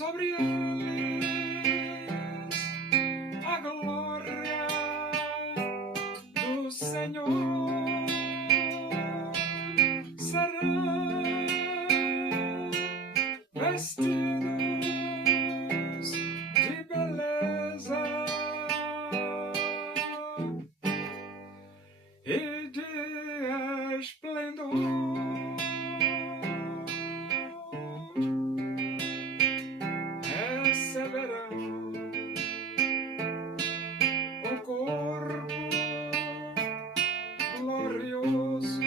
sobre eles a glória do Senhor será vestidos de beleza e de esplendor. Receberão o corpo glorioso,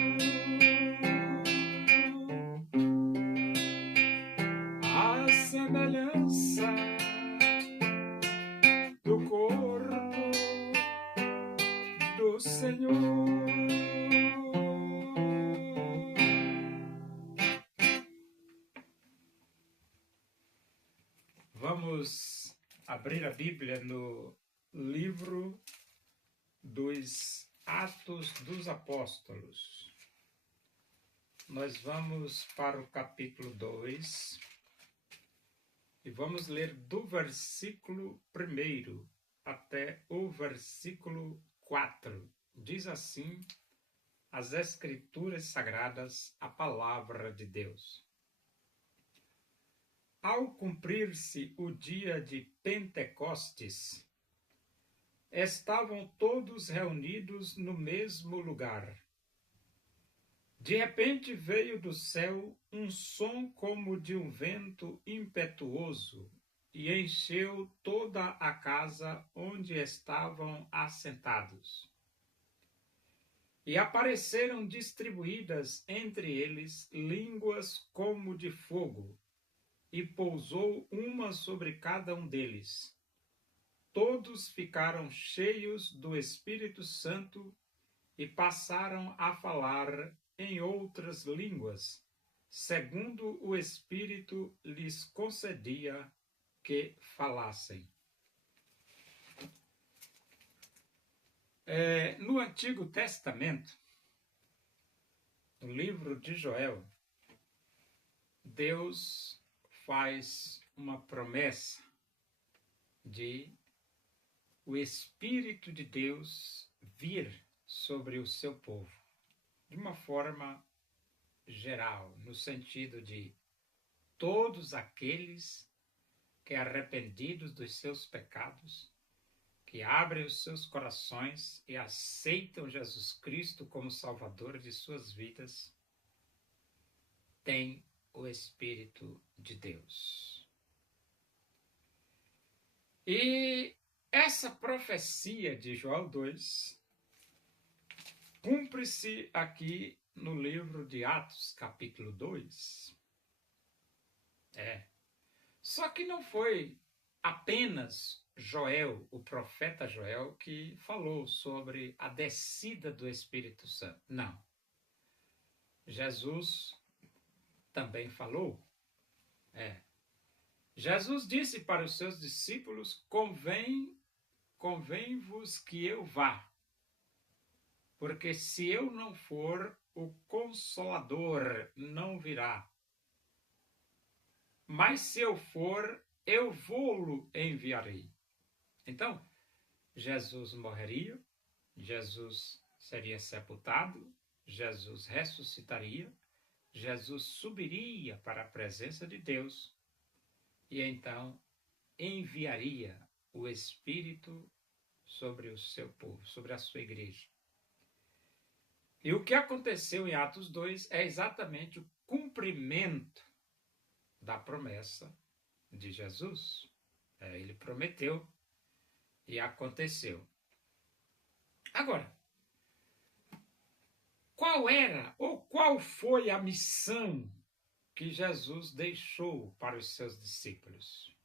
a semelhança do corpo do Senhor. Vamos abrir a Bíblia no livro dos Atos dos Apóstolos. Nós vamos para o capítulo 2 e vamos ler do versículo 1 até o versículo 4. Diz assim as Escrituras Sagradas, a Palavra de Deus. Ao cumprir-se o dia de Pentecostes, estavam todos reunidos no mesmo lugar. De repente veio do céu um som como de um vento impetuoso e encheu toda a casa onde estavam assentados. E apareceram distribuídas entre eles línguas como de fogo, e pousou uma sobre cada um deles. Todos ficaram cheios do Espírito Santo e passaram a falar em outras línguas, segundo o Espírito lhes concedia que falassem. No Antigo Testamento, no livro de Joel, Deus faz uma promessa de o Espírito de Deus vir sobre o seu povo, de uma forma geral, no sentido de todos aqueles que, arrependidos dos seus pecados, que abrem os seus corações e aceitam Jesus Cristo como Salvador de suas vidas, têm o Espírito de Deus. E essa profecia de Joel 2 cumpre-se aqui no livro de Atos, capítulo 2. Só que não foi apenas Joel, o profeta Joel, que falou sobre a descida do Espírito Santo. Não. Jesus também falou. Jesus disse para os seus discípulos: convém-vos que eu vá, porque se eu não for, o Consolador não virá. Mas se eu for, eu vou-lo enviarei. Então, Jesus morreria, Jesus seria sepultado, Jesus ressuscitaria, Jesus subiria para a presença de Deus e então enviaria o Espírito sobre o seu povo, sobre a sua igreja. E o que aconteceu em Atos 2 é exatamente o cumprimento da promessa de Jesus. Ele prometeu e aconteceu. Agora, qual era ou qual foi a missão que Jesus deixou para os seus discípulos?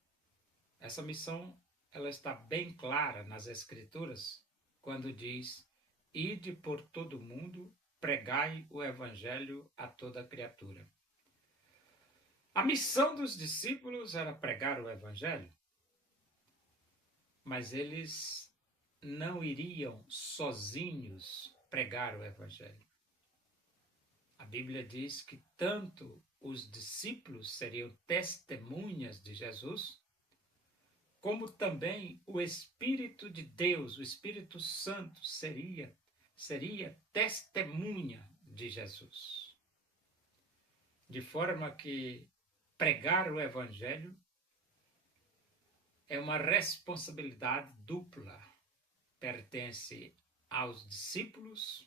Essa missão, ela está bem clara nas Escrituras, quando diz: ide por todo o mundo, pregai o evangelho a toda criatura. A missão dos discípulos era pregar o evangelho, mas eles não iriam sozinhos pregar o evangelho. A Bíblia diz que tanto os discípulos seriam testemunhas de Jesus, como também o Espírito de Deus, o Espírito Santo, seria testemunha de Jesus. De forma que pregar o Evangelho é uma responsabilidade dupla. Pertence aos discípulos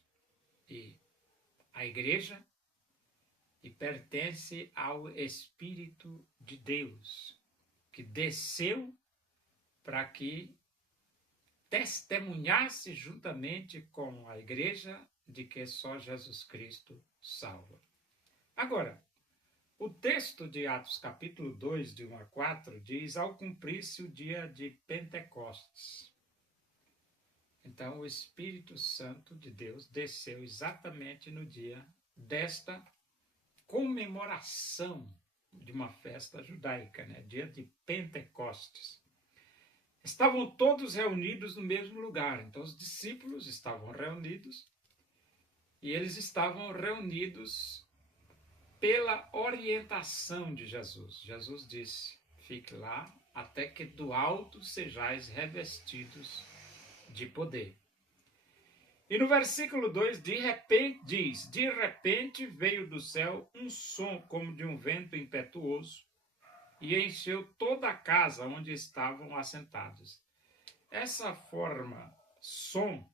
e à igreja, e pertence ao Espírito de Deus, que desceu para que testemunhasse juntamente com a igreja de que só Jesus Cristo salva. Agora, o texto de Atos capítulo 2, de 1 a 4, diz: ao cumprir-se o dia de Pentecostes. Então, o Espírito Santo de Deus desceu exatamente no dia desta comemoração de uma festa judaica, né? Dia de Pentecostes. Estavam todos reunidos no mesmo lugar, então os discípulos estavam reunidos, e eles estavam reunidos pela orientação de Jesus. Jesus disse: fique lá até que do alto sejais revestidos de poder. E no versículo 2, de repente veio do céu um som como de um vento impetuoso e encheu toda a casa onde estavam assentados. Essa forma, som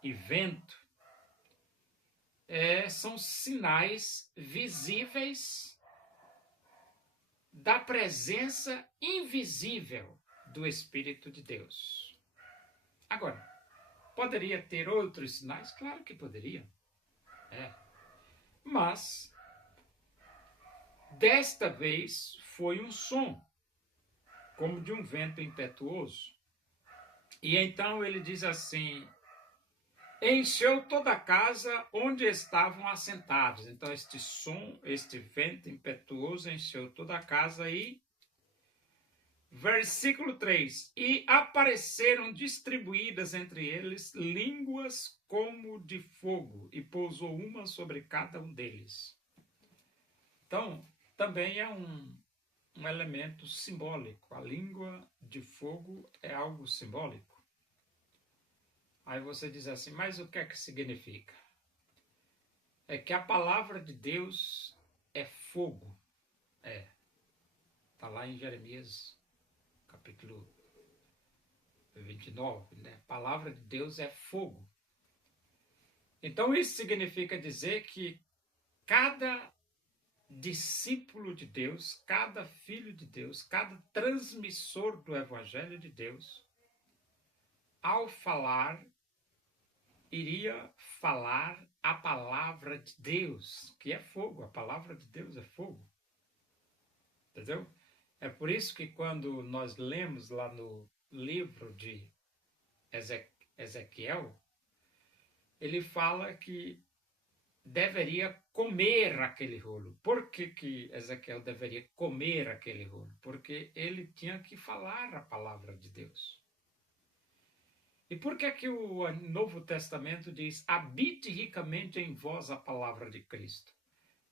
e vento, são sinais visíveis da presença invisível do Espírito de Deus. Agora, poderia ter outros sinais? Claro que poderia. Mas, desta vez, foi um som, como de um vento impetuoso. E então ele diz assim: encheu toda a casa onde estavam assentados. Então, este som, este vento impetuoso encheu toda a casa e... Versículo 3, e apareceram distribuídas entre eles línguas como de fogo, e pousou uma sobre cada um deles. Então, também é um elemento simbólico. A língua de fogo é algo simbólico. Aí você diz assim: mas o que é que significa? É que a palavra de Deus é fogo. Está lá em Jeremias capítulo 29, né? A palavra de Deus é fogo. Então isso significa dizer que cada discípulo de Deus, cada filho de Deus, cada transmissor do Evangelho de Deus, ao falar, iria falar a palavra de Deus, que é fogo. A palavra de Deus é fogo. Entendeu? É por isso que quando nós lemos lá no livro de Ezequiel, ele fala que deveria comer aquele rolo. Por que Ezequiel deveria comer aquele rolo? Porque ele tinha que falar a palavra de Deus. E por que o Novo Testamento diz: habite ricamente em vós a palavra de Cristo?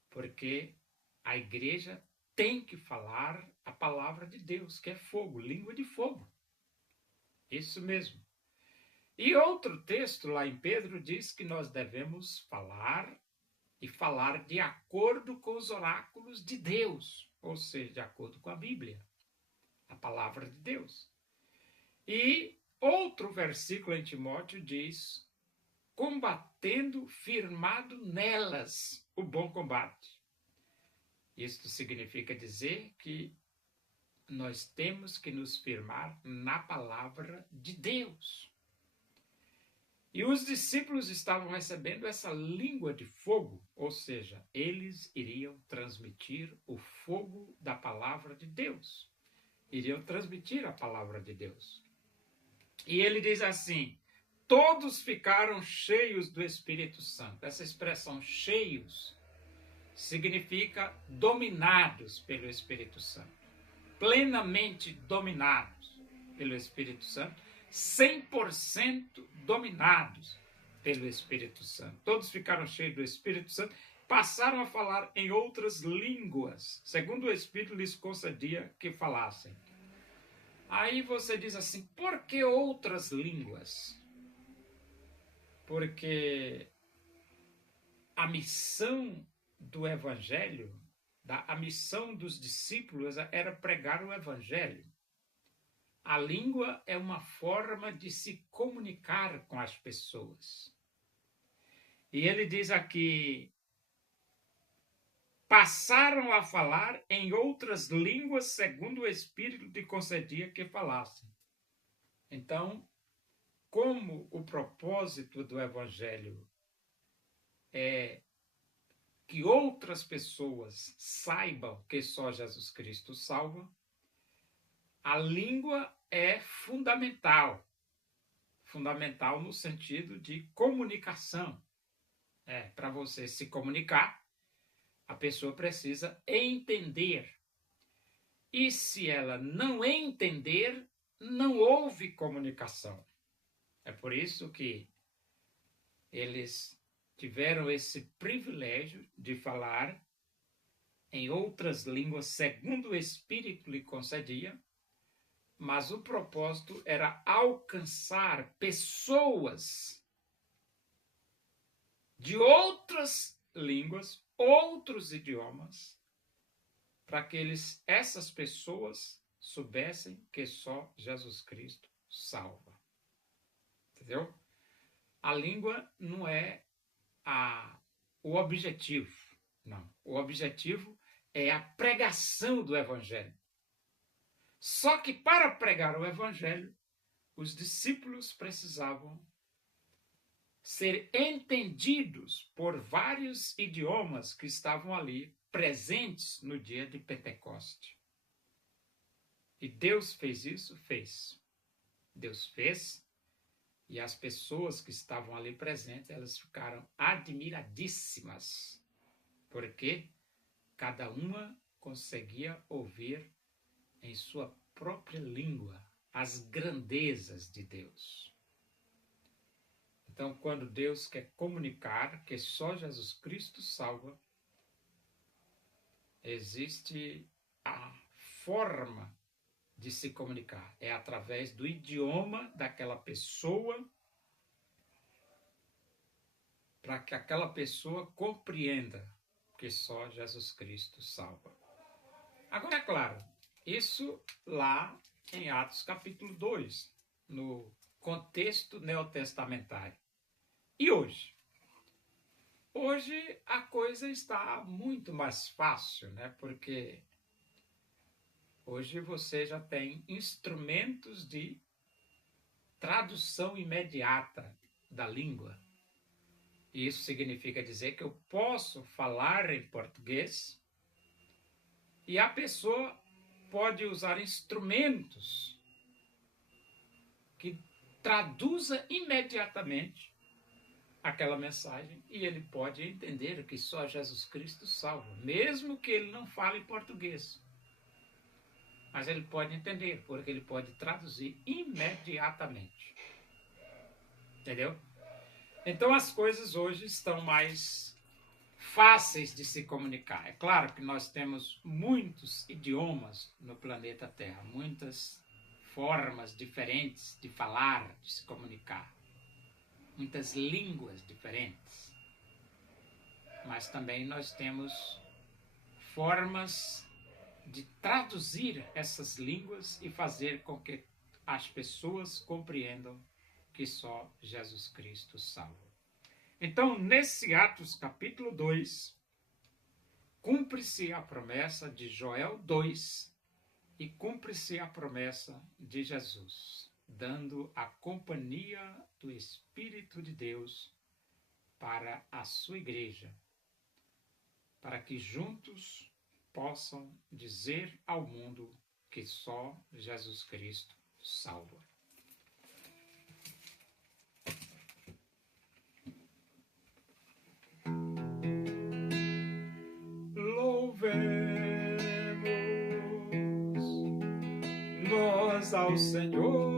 Porque a igreja tem que falar a palavra de Deus, que é fogo, língua de fogo. Isso mesmo. E outro texto lá em Pedro diz que nós devemos falar e falar de acordo com os oráculos de Deus, ou seja, de acordo com a Bíblia, a palavra de Deus. E outro versículo em Timóteo diz: combatendo firmado nelas o bom combate. Isto significa dizer que nós temos que nos firmar na palavra de Deus. E os discípulos estavam recebendo essa língua de fogo, ou seja, eles iriam transmitir o fogo da palavra de Deus. Iriam transmitir a palavra de Deus. E ele diz assim: todos ficaram cheios do Espírito Santo. Essa expressão cheios significa dominados pelo Espírito Santo. Plenamente dominados pelo Espírito Santo. 100% dominados pelo Espírito Santo. Todos ficaram cheios do Espírito Santo, passaram a falar em outras línguas, segundo o Espírito lhes concedia que falassem. Aí você diz assim, por que outras línguas? Porque a missão do Evangelho, a missão dos discípulos era pregar o Evangelho. A língua é uma forma de se comunicar com as pessoas. E ele diz aqui, passaram a falar em outras línguas, segundo o Espírito lhe concedia que falassem. Então, como o propósito do Evangelho é que outras pessoas saibam que só Jesus Cristo salva, a língua é fundamental. Fundamental no sentido de comunicação. Para você se comunicar, a pessoa precisa entender. E se ela não entender, não houve comunicação. É por isso que eles tiveram esse privilégio de falar em outras línguas, segundo o Espírito lhe concedia, mas o propósito era alcançar pessoas de outras línguas, outros idiomas, para que essas pessoas soubessem que só Jesus Cristo salva. Entendeu? A língua não é o objetivo, não. O objetivo é a pregação do Evangelho. Só que para pregar o Evangelho, os discípulos precisavam ser entendidos por vários idiomas que estavam ali presentes no dia de Pentecoste. E Deus fez isso? Fez. Deus fez, e as pessoas que estavam ali presentes, elas ficaram admiradíssimas, porque cada uma conseguia ouvir em sua própria língua as grandezas de Deus. Então, quando Deus quer comunicar que só Jesus Cristo salva, existe a forma de se comunicar. É através do idioma daquela pessoa, para que aquela pessoa compreenda que só Jesus Cristo salva. Agora, é claro, isso lá em Atos capítulo 2, no contexto neotestamentário. E hoje? Hoje a coisa está muito mais fácil, né? Porque hoje você já tem instrumentos de tradução imediata da língua. E isso significa dizer que eu posso falar em português e a pessoa pode usar instrumentos que traduza imediatamente aquela mensagem e ele pode entender que só Jesus Cristo salva, mesmo que ele não fale português. Mas ele pode entender, porque ele pode traduzir imediatamente. Entendeu? Então as coisas hoje estão mais fáceis de se comunicar. É claro que nós temos muitos idiomas no planeta Terra, muitas formas diferentes de falar, de se comunicar. Muitas línguas diferentes, mas também nós temos formas de traduzir essas línguas e fazer com que as pessoas compreendam que só Jesus Cristo salva. Então, nesse Atos capítulo 2, cumpre-se a promessa de Joel 2 e cumpre-se a promessa de Jesus, dando a companhia do Espírito de Deus para a sua igreja, para que juntos possam dizer ao mundo que só Jesus Cristo salva. Louvemos nós ao Senhor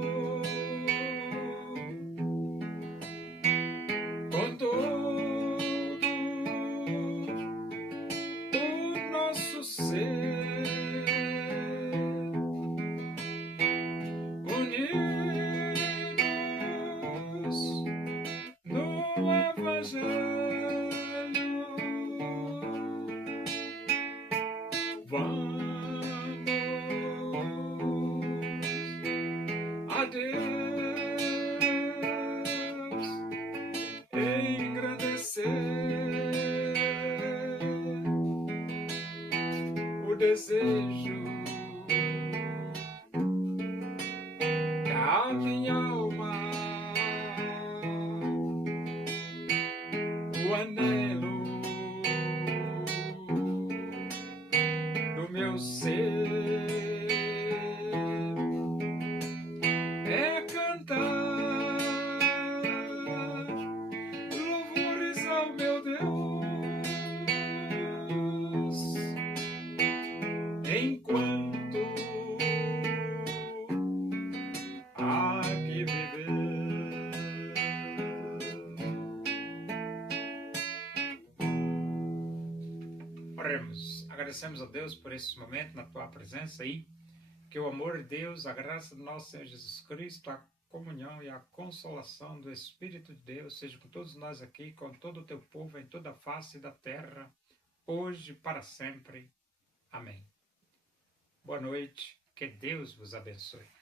com todos Louvamos a Deus, engrandecer o desejo da minha alma, o anelo do meu ser é cantar louvores ao meu Deus, enquanto há que viver. Oremos. Agradecemos a Deus por esse momento na tua presença aí. Que o amor de Deus, a graça do nosso Senhor Jesus Cristo, a comunhão e a consolação do Espírito de Deus seja com todos nós aqui, com todo o teu povo em toda a face da terra, hoje e para sempre. Amém. Boa noite, que Deus vos abençoe.